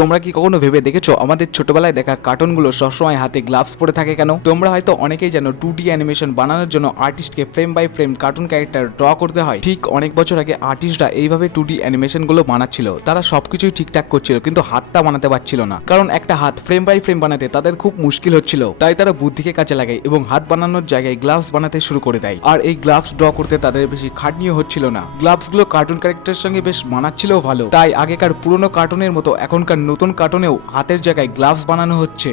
তোমরা কি কখনো ভেবে দেখেছো আমাদের ছোটবেলায় দেখা কার্টুনগুলো সবসময় হাতে গ্লাভস পরে থাকে কেন? তোমরা হয়তো অনেকেই জানো 2D অ্যানিমেশন বানানোর জন্য আর্টিস্টকে frame by frame cartoon character draw করতে হয়। ঠিক অনেক বছর আগে আর্টিস্টরা এইভাবে 2D অ্যানিমেশন গুলো বানাচ্ছিল। তারা সবকিছুই ঠিকঠাক করছিল, কিন্তু হাতটা বানাতে পারছিল না, কারণ একটা হাত ফ্রেম বাই ফ্রেম বানাতে তাদের খুব মুশকিল হচ্ছিল। তাই তারা বুদ্ধিকে কাজে লাগায় এবং হাত বানানোর জায়গায় গ্লাভস বানাতে শুরু করে দেয়। আর এই গ্লাভস ড্র করতে তাদের বেশি খাটনিও হচ্ছিল না। গ্লাভস গুলো কার্টুন ক্যারেক্টারের সঙ্গে বেশ মানাচ্ছিলও ভালো। তাই আগেকার পুরনো কার্টুনের মতো এখনকার নতুন কার্টুনেও হাতের জায়গায় গ্লাভস বানানো হচ্ছে।